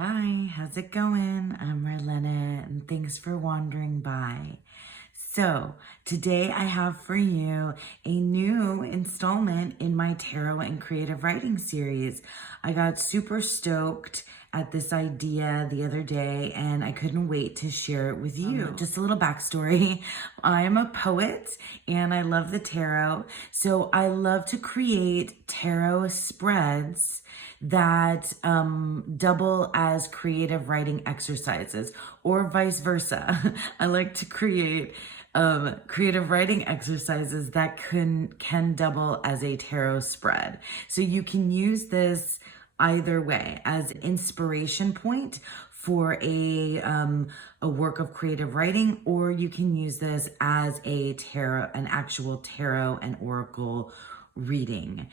Hi, how's it going? I'm Marlena, and thanks for wandering by. So, today I have for you a new installment in my tarot and creative writing series. I got super stoked at this idea the other day and I couldn't wait to share it with you. Just a little backstory. I am a poet and I love the tarot. So I love to create tarot spreads that double as creative writing exercises or vice versa. I like to create creative writing exercises that can double as a tarot spread. So you can use this either way as an inspiration point for a work of creative writing, or you can use this as an actual tarot and oracle reading.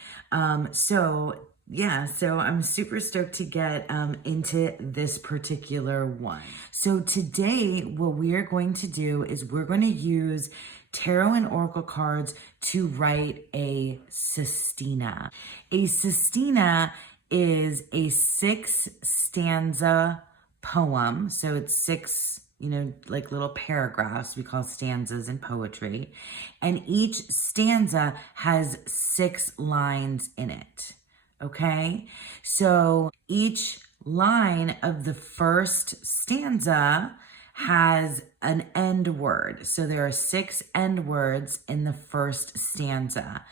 So I'm super stoked to get into this particular one. So today, what we are going to do is we're going to use tarot and oracle cards to write a sestina. A sestina is a 6-stanza poem. So it's 6, like little paragraphs. We call stanzas in poetry. And each stanza has 6 lines in it. Okay, so each line of the first stanza has an end word. So there are 6 end words in the first stanza.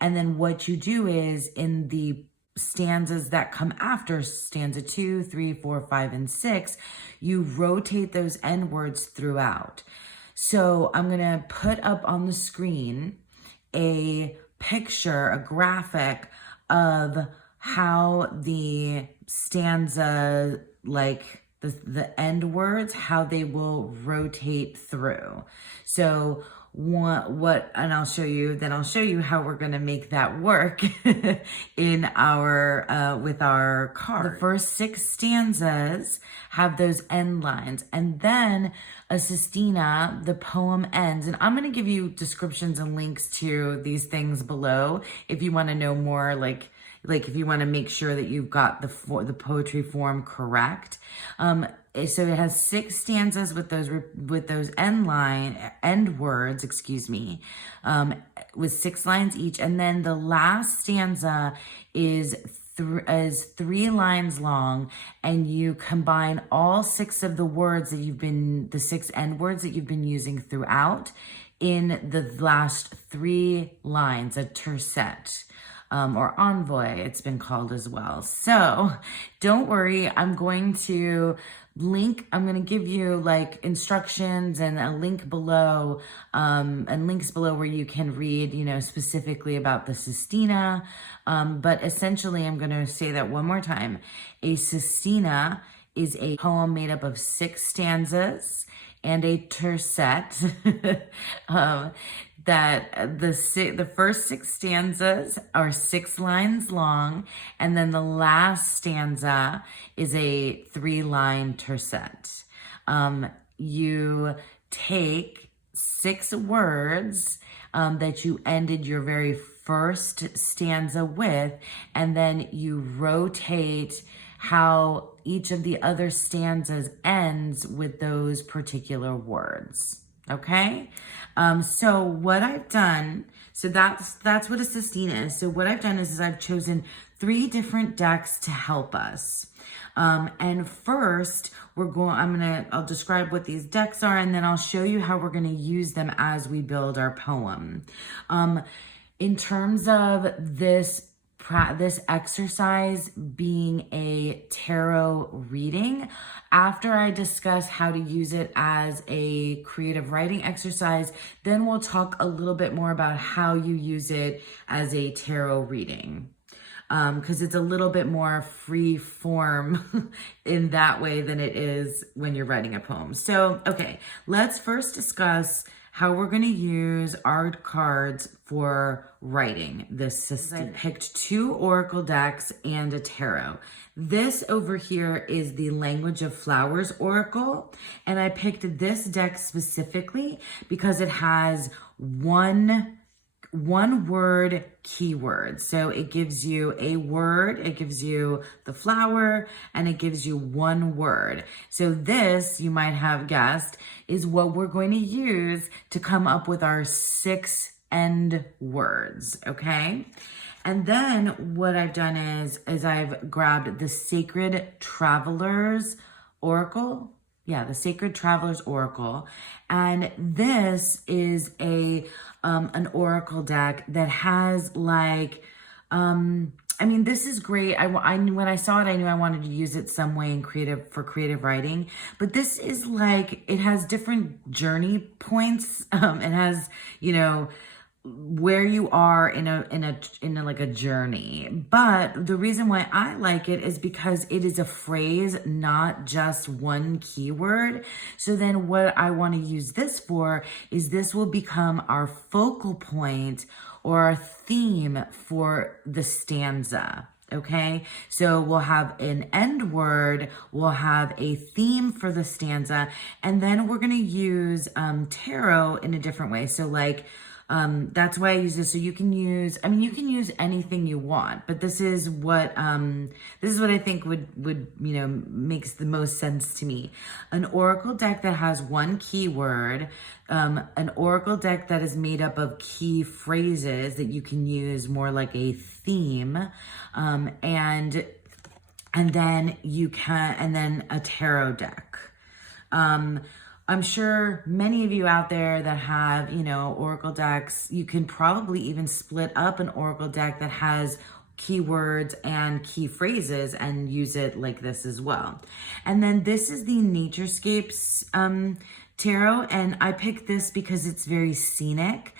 And then what you do is in the stanzas that come after stanza 2, 3, 4, 5, and 6, you rotate those end words throughout. So I'm going to put up on the screen a picture, a graphic of how the stanza, like the end words, how they will rotate through. So and I'll show you how we're going to make that work in our with our card. The first 6 stanzas have those end lines, and then a sestina, the poem ends. And I'm going to give you descriptions and links to these things below if you want to know more, like if you want to make sure that you've got the poetry form correct. So it has 6 stanzas with those end words, with 6 lines each, and then the last stanza is 3 lines long, and you combine all 6 of the words the 6 end words that you've been using throughout in the last 3 lines, a tercet. Or envoy, it's been called as well. So don't worry, I'm going to give you like instructions and a link below, and links below where you can read, specifically about the sestina. But essentially, I'm going to say that one more time. A sestina is a poem made up of 6 stanzas and a tercet. That the first 6 stanzas are 6 lines long, and then the last stanza is a 3-line tercet. You take 6 words that you ended your very first stanza with, and then you rotate how each of the other stanzas ends with those particular words. Okay, so what I've done, so that's what a sestina is. So what I've done is I've chosen 3 different decks to help us. And first I'll describe what these decks are, and then I'll show you how we're going to use them as we build our poem. In terms of this exercise being a tarot reading, after I discuss how to use it as a creative writing exercise, then we'll talk a little bit more about how you use it as a tarot reading. Because it's a little bit more free form in that way than it is when you're writing a poem. So, okay, let's first discuss how we're going to use our cards for writing this system. I picked 2 oracle decks and a tarot. This over here is the Language of Flowers Oracle, and I picked this deck specifically because it has one one word keyword. So it gives you a word, it gives you the flower, and it gives you one word. So this, you might have guessed, is what we're going to use to come up with our 6 end words, okay? And then what I've done is I've grabbed the Sacred Travelers Oracle. Yeah, the Sacred Travelers Oracle. And this is an oracle deck that has like, I mean, this is great. When I saw it, I knew I wanted to use it some way in for creative writing. But this is like, it has different journey points. It has, you know, where you are in a like a journey. But the reason why I like it is because it is a phrase, not just one keyword. So then what I want to use this for is this will become our focal point or our theme for the stanza. Okay, so we'll have an end word, we'll have a theme for the stanza, and then we're going to use tarot in a different way. So like, that's why I use this. So you can use, I mean, you can use anything you want, but this is what I think would, you know, makes the most sense to me. An oracle deck that has one keyword, an oracle deck that is made up of key phrases that you can use more like a theme, and then a tarot deck. I'm sure many of you out there that have, you know, oracle decks, you can probably even split up an oracle deck that has keywords and key phrases and use it like this as well. And then this is the Naturescapes tarot, and I picked this because it's very scenic.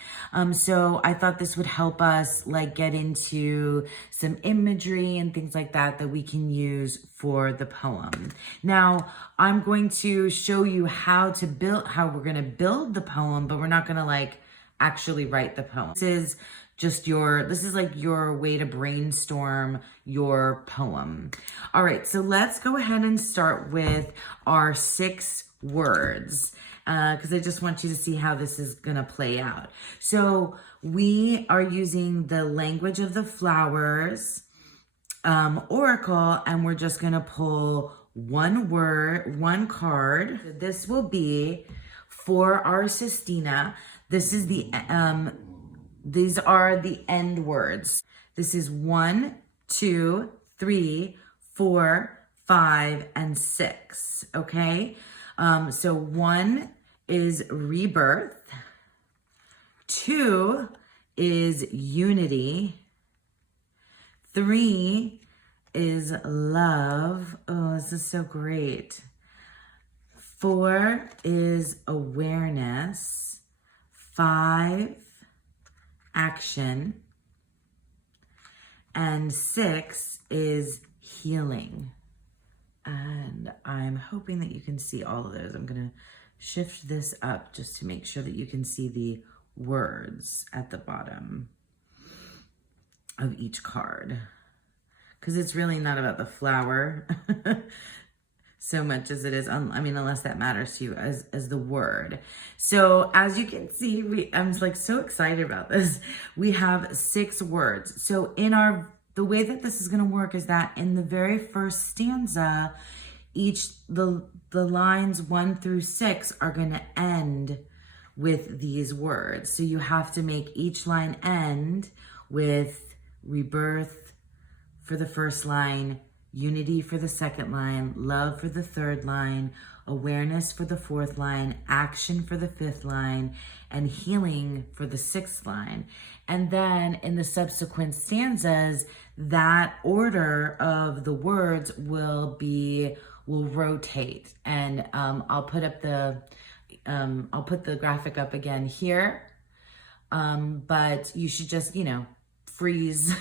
So I thought this would help us like get into some imagery and things like that we can use for the poem. Now, I'm going to show you how we're going to build the poem, but we're not going to like actually write the poem. This is like your way to brainstorm your poem. All right, so let's go ahead and start with our 6 words, because I just want you to see how this is gonna play out. So we are using the Language of the Flowers oracle, and we're just gonna pull one card. So this will be for our Sestina. This is these are the end words. This is 1, 2, 3, 4, 5, and 6, okay? So 1 is rebirth, 2 is unity, 3 is love. Oh, this is so great. 4 is awareness, 5, action, and 6 is healing. And I'm hoping that you can see all of those. I'm gonna shift this up just to make sure that you can see the words at the bottom of each card, because it's really not about the flower so much as it is, I mean, unless that matters to you, as the word. So as you can see, I'm like so excited about this. We have 6 words. So the way that this is going to work is that in the very first stanza, the lines 1 through 6 are going to end with these words. So you have to make each line end with rebirth for the first line, unity for the second line, love for the third line, awareness for the fourth line, action for the fifth line, and healing for the 6th line. And then in the subsequent stanzas, that order of the words will rotate. And I'll put the graphic up again here. But you should just, you know, freeze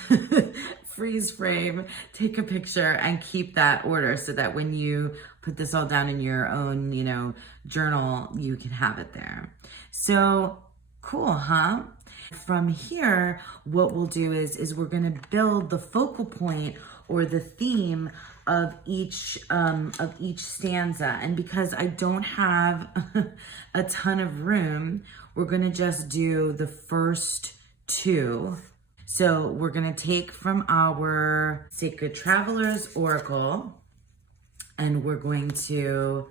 frame, take a picture, and keep that order so that when you put this all down in your own, you know, journal, you can have it there. So cool, huh? From here, what we'll do is we're going to build the focal point or the theme of each stanza. And because I don't have a ton of room, we're going to just do the first 2. So we're going to take from our Sacred Traveler's Oracle and we're going to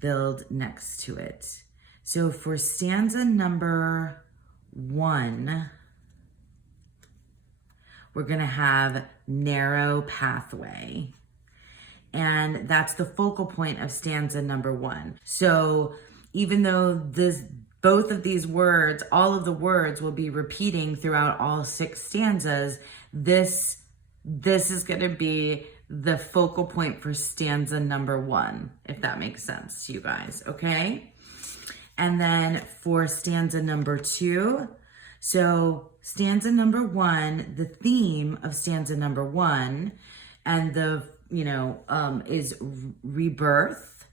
build next to it. So for stanza number 1, we're going to have narrow pathway. And that's the focal point of stanza number 1. So even though both of these words, all of the words will be repeating throughout all 6 stanzas, this is going to be the focal point for stanza number 1, if that makes sense to you guys, okay? And then for stanza number 2, so stanza number 1, the theme of stanza number 1 and is rebirth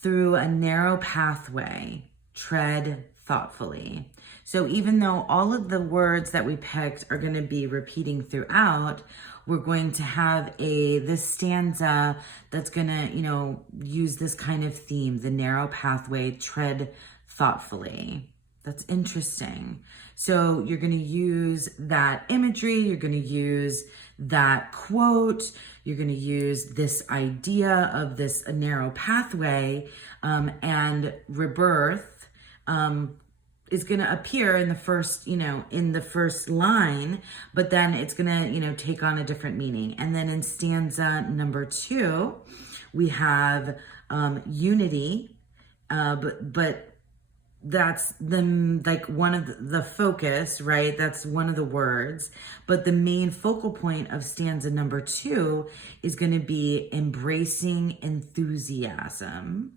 through a narrow pathway, tread thoughtfully. So even though all of the words that we picked are going to be repeating throughout, we're going to have this stanza that's going to, use this kind of theme, the narrow pathway, tread thoughtfully. That's interesting. So you're going to use that imagery, you're going to use that quote, you're going to use this idea of this narrow pathway, and rebirth is going to appear in the first line, but then it's going to, take on a different meaning. And then in stanza number 2, we have unity, but that's one of the focus, right? That's one of the words, but the main focal point of stanza number 2 is going to be embracing enthusiasm.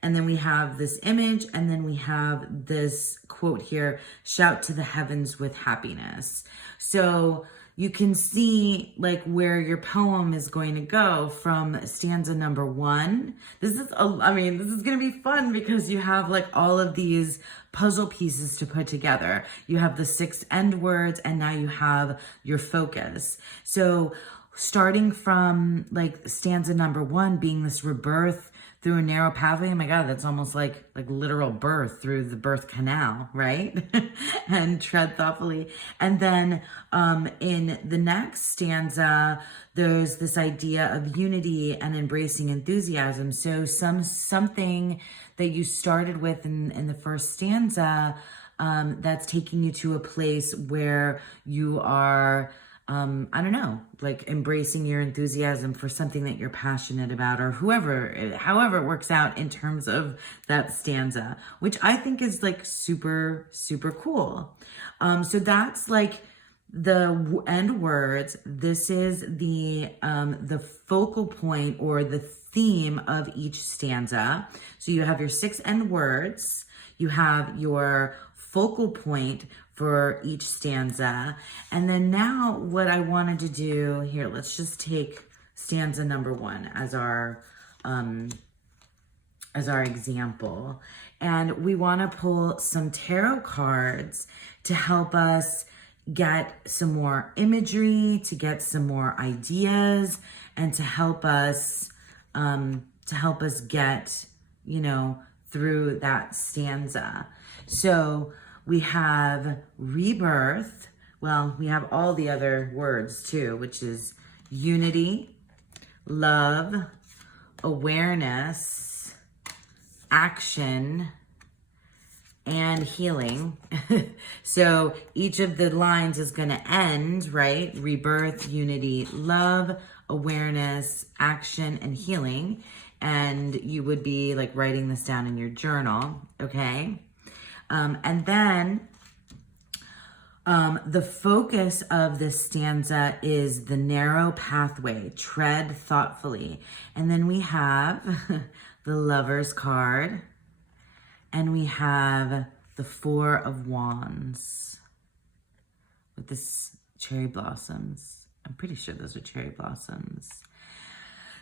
And then we have this image, and then we have this quote here, shout to the heavens with happiness. So you can see where your poem is going to go from stanza number 1. This is going to be fun because you have all of these puzzle pieces to put together. You have the 6 end words, and now you have your focus. So starting from stanza number 1 being this rebirth through a narrow pathway. Oh my God, that's almost like literal birth through the birth canal, right? And tread thoughtfully. And then in the next stanza, there's this idea of unity and embracing enthusiasm. So something that you started with in the first stanza, that's taking you to a place where you are embracing your enthusiasm for something that you're passionate about, or however it works out in terms of that stanza, which I think is super, super cool. So that's the end words. This is the focal point or the theme of each stanza. So you have your 6 end words, you have your focal point for each stanza. And then now what I wanted to do here, let's just take stanza number 1 as our example. And we want to pull some tarot cards to help us get some more imagery, to get some more ideas, and to help us get, through that stanza. So we have rebirth. Well, we have all the other words too, which is unity, love, awareness, action, and healing. So each of the lines is going to end, right? Rebirth, unity, love, awareness, action, and healing. And you would be writing this down in your journal, okay? And then the focus of this stanza is the narrow pathway, tread thoughtfully. And then we have the Lover's card, and we have the 4 of Wands with this cherry blossoms. I'm pretty sure those are cherry blossoms.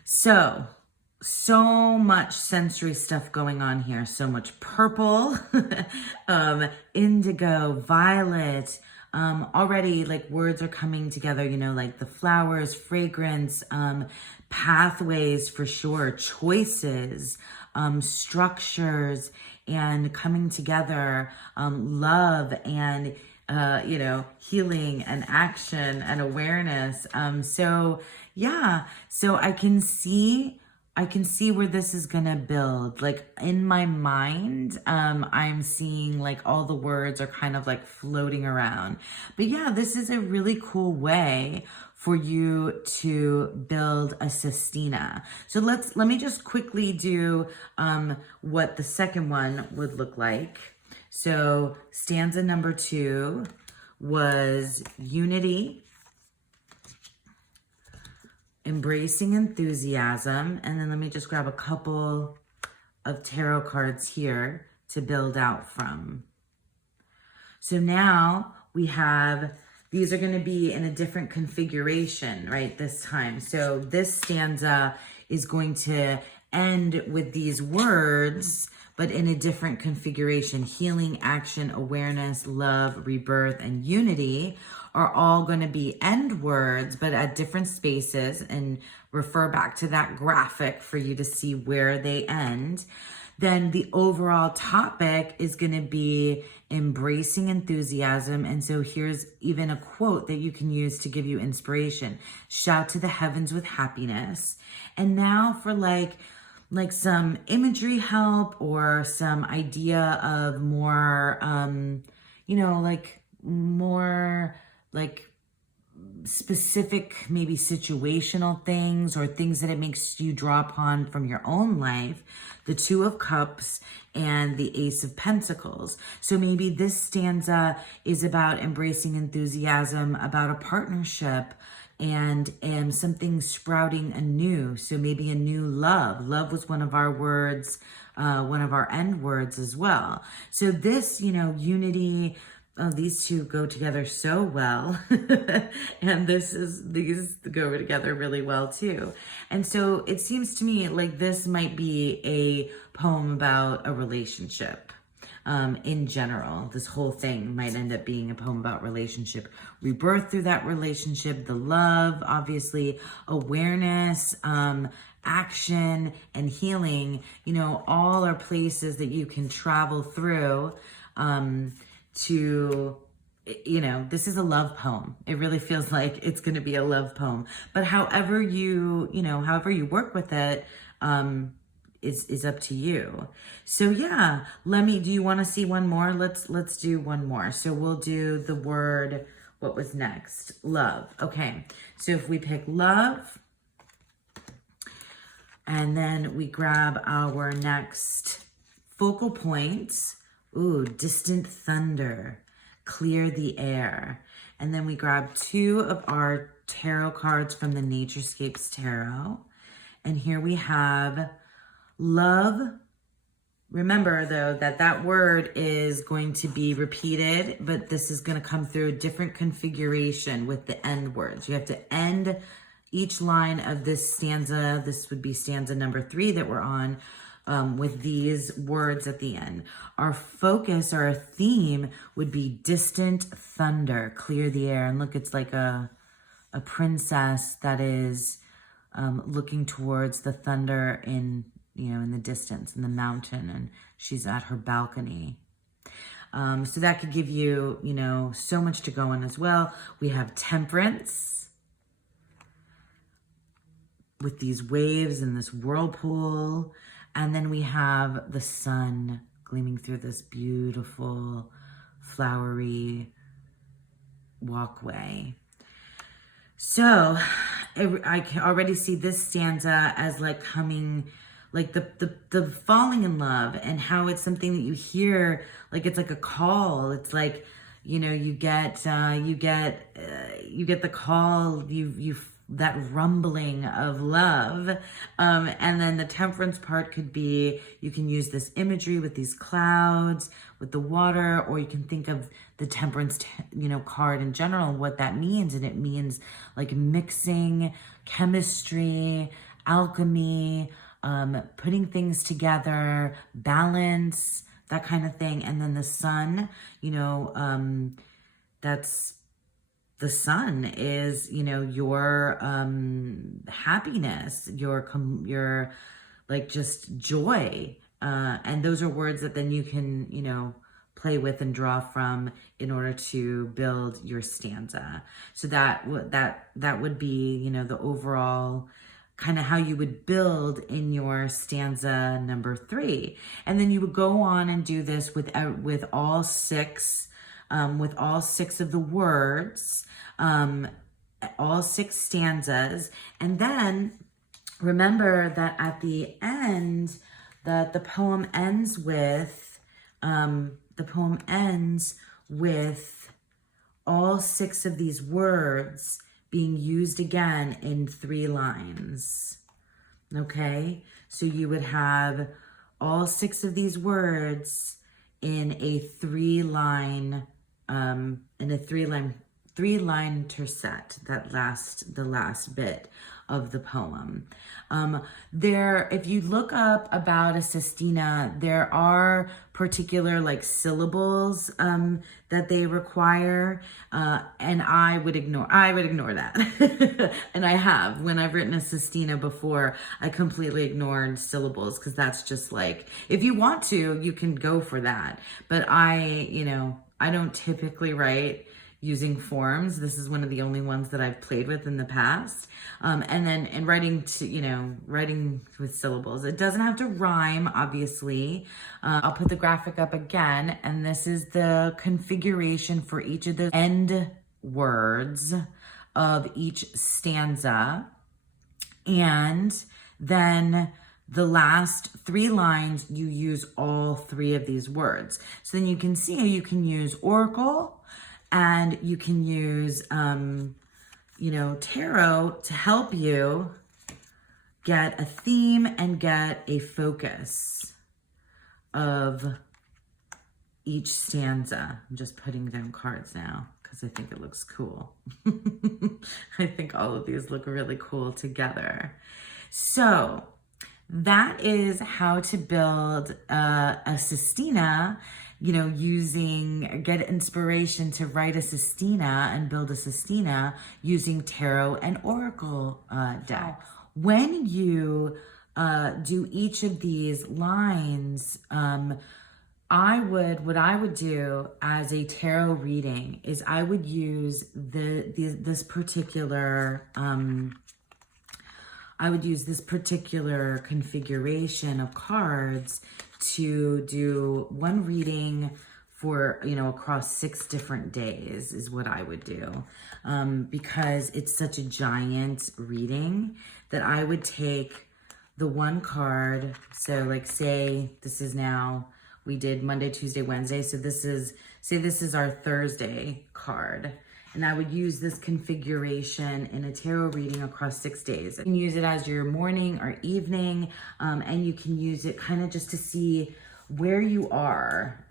So much sensory stuff going on here. So much purple, indigo, violet. Already words are coming together, the flowers, fragrance, pathways for sure, choices, structures, and coming together, love and, healing and action and awareness. So yeah, so I can see where this is gonna build. Like in my mind, I'm seeing like all the words are kind of like floating around. But yeah, this is a really cool way for you to build a sestina. So let me just quickly do what the second one would look like. So stanza number 2 was unity, embracing enthusiasm, and then let me just grab a couple of tarot cards here to build out from. So now we have, these are going to be in a different configuration, right, this time. So this stanza is going to end with these words, but in a different configuration. Healing, action, awareness, love, rebirth, and unity are all going to be end words, but at different spaces, and refer back to that graphic for you to see where they end. Then the overall topic is going to be embracing enthusiasm. And so here's even a quote that you can use to give you inspiration. Shout to the heavens with happiness. And now for like some imagery help or some idea of more, more like specific, maybe situational things or things that it makes you draw upon from your own life, the Two of Cups and the Ace of Pentacles. So maybe this stanza is about embracing enthusiasm, about a partnership, and something sprouting anew. So maybe a new love. Love was one of our words, one of our end words as well. So this, unity, oh, these two go together so well. And these go together really well too. And so it seems to me like this might be a poem about a relationship. In general, this whole thing might end up being a poem about relationship, rebirth through that relationship, the love, obviously, awareness, action, and healing, all are places that you can travel through, this is a love poem. It really feels like it's going to be a love poem, but however you work with it, is up to you. So yeah, do you want to see one more? Let's do one more. So we'll do the word, what was next? Love. Okay. So if we pick love, and then we grab our next focal points. Ooh, distant thunder, clear the air. And then we grab 2 of our tarot cards from the Naturescapes Tarot. And here we have love. Remember though that word is going to be repeated, but this is going to come through a different configuration with the end words. You have to end each line of this stanza. This would be stanza number 3 that we're on, with these words at the end. Our focus or our theme would be distant thunder, clear the air. And look, it's like a princess that is looking towards the thunder in the distance, in the mountain, and she's at her balcony. So that could give you, so much to go on as well. We have temperance with these waves and this whirlpool. And then we have the sun gleaming through this beautiful, flowery walkway. So I can already see this stanza as like coming, like the falling in love, and how it's something that you hear, like it's like a call. It's like, you get the call, you that rumbling of love. And then the temperance part could be, you can use this imagery with these clouds, with the water, or you can think of the temperance, card in general, and what that means. And it means like mixing, chemistry, alchemy, putting things together, balance, that kind of thing. And then the sun, the sun is, your happiness, your like just joy, And those are words that then you can, play with and draw from in order to build your stanza. So that would be, the overall kind of how you would build in your stanza number 3. And then you would go on and do this with all 6 of the words, all 6 stanzas. And then remember that at the end, that the poem ends with all 6 of these words being used again in 3 lines. Okay, so you would have all 6 of these words in a 3-line tercet, the last bit of the poem. If you look up about a sestina, there are particular syllables that they require, and I would ignore that. And I have, when I've written a sestina before, I completely ignored syllables, because that's just if you want to, you can go for that. But I don't typically write using forms. This is one of the only ones that I've played with in the past. And then in writing with syllables, it doesn't have to rhyme, obviously. I'll put the graphic up again, and this is the configuration for each of the end words of each stanza. And then the last 3 lines, you use all 3 of these words. So then you can see how you can use oracle, and you can use, tarot to help you get a theme and get a focus of each stanza. I'm just putting down cards now because I think it looks cool. I think all of these look really cool together. So that is how to build a sestina, get inspiration to write a sestina and build a sestina using tarot and oracle deck. When you do each of these lines, what I would do as a tarot reading is I would use this particular configuration of cards to do one reading for, across 6 different days is what I would do. Because it's such a giant reading that I would take the one card. So say this is now, we did Monday, Tuesday, Wednesday. So this is our Thursday card. And I would use this configuration in a tarot reading across 6 days. You can use it as your morning or evening, and you can use it kind of just to see where you are,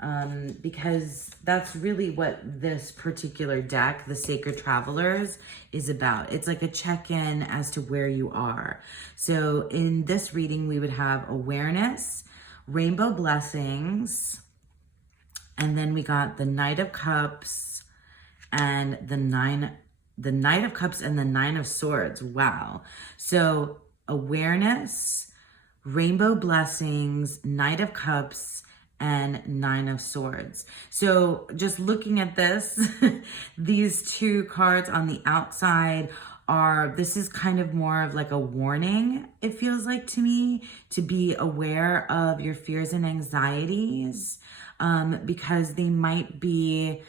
because that's really what this particular deck, the Sacred Travelers, is about. It's like a check-in as to where you are. So in this reading, we would have awareness, rainbow blessings, and then we got the Knight of Cups, and the Knight of Cups and the 9 of Swords. Wow. So awareness, rainbow blessings, Knight of Cups, and 9 of Swords. So just looking at this, these 2 cards on the outside this is kind of more of a warning, it feels like to me, to be aware of your fears and anxieties, because they might be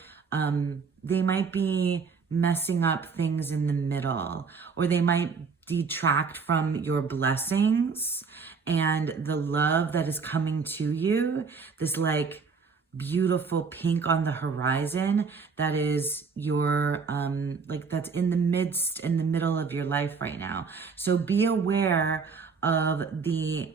messing up things in the middle, or they might detract from your blessings and the love that is coming to you. This beautiful pink on the horizon that is your that's in the middle of your life right now. So be aware of the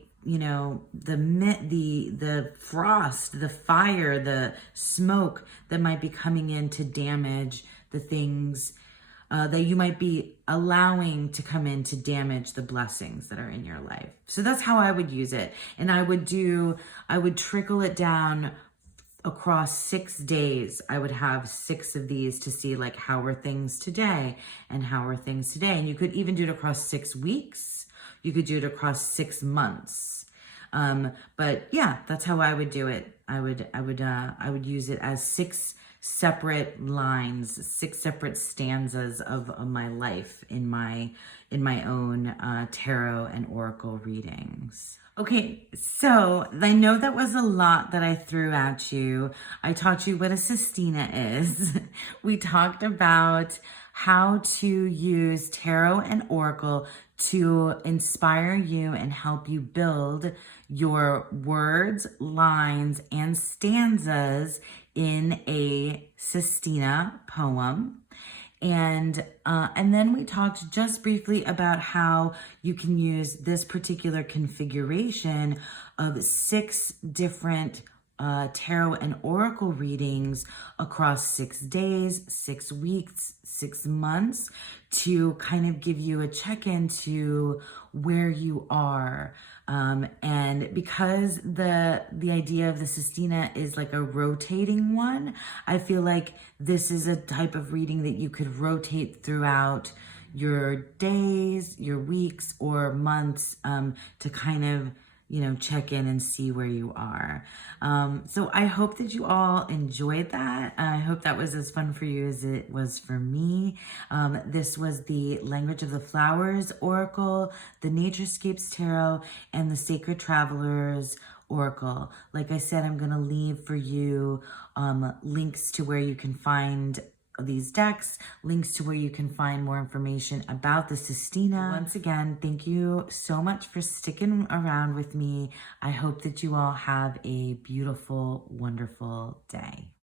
frost, the fire, the smoke that might be coming in to damage the things that you might be allowing to come in to damage the blessings that are in your life. So that's how I would use it. And I would trickle it down across 6 days. I would have 6 of these to see how are things today and how are things today. And you could even do it across 6 weeks. You could do it across 6 months. But yeah, that's how I would do it. I would use it as six separate lines, six separate stanzas of my life in my own tarot and oracle readings. Okay, so I know that was a lot that I threw at you. I taught you what a sestina is. We talked about how to use tarot and oracle to inspire you and help you build your words, lines, and stanzas in a sestina poem. And then we talked just briefly about how you can use this particular configuration of six different tarot and oracle readings across 6 days, 6 weeks, 6 months to kind of give you a check-in to where you are. And because the idea of the sestina is like a rotating one, I feel like this is a type of reading that you could rotate throughout your days, your weeks, or months to kind of, check in and see where you are. So I hope that you all enjoyed that. I hope that was as fun for you as it was for me. This was the Language of the Flowers Oracle, the Naturescapes Tarot, and the Sacred Travelers Oracle. Like I said, I'm going to leave for you links to where you can find these decks, links to where you can find more information about the Sestina. Once again, thank you so much for sticking around with me. I hope that you all have a beautiful, wonderful day.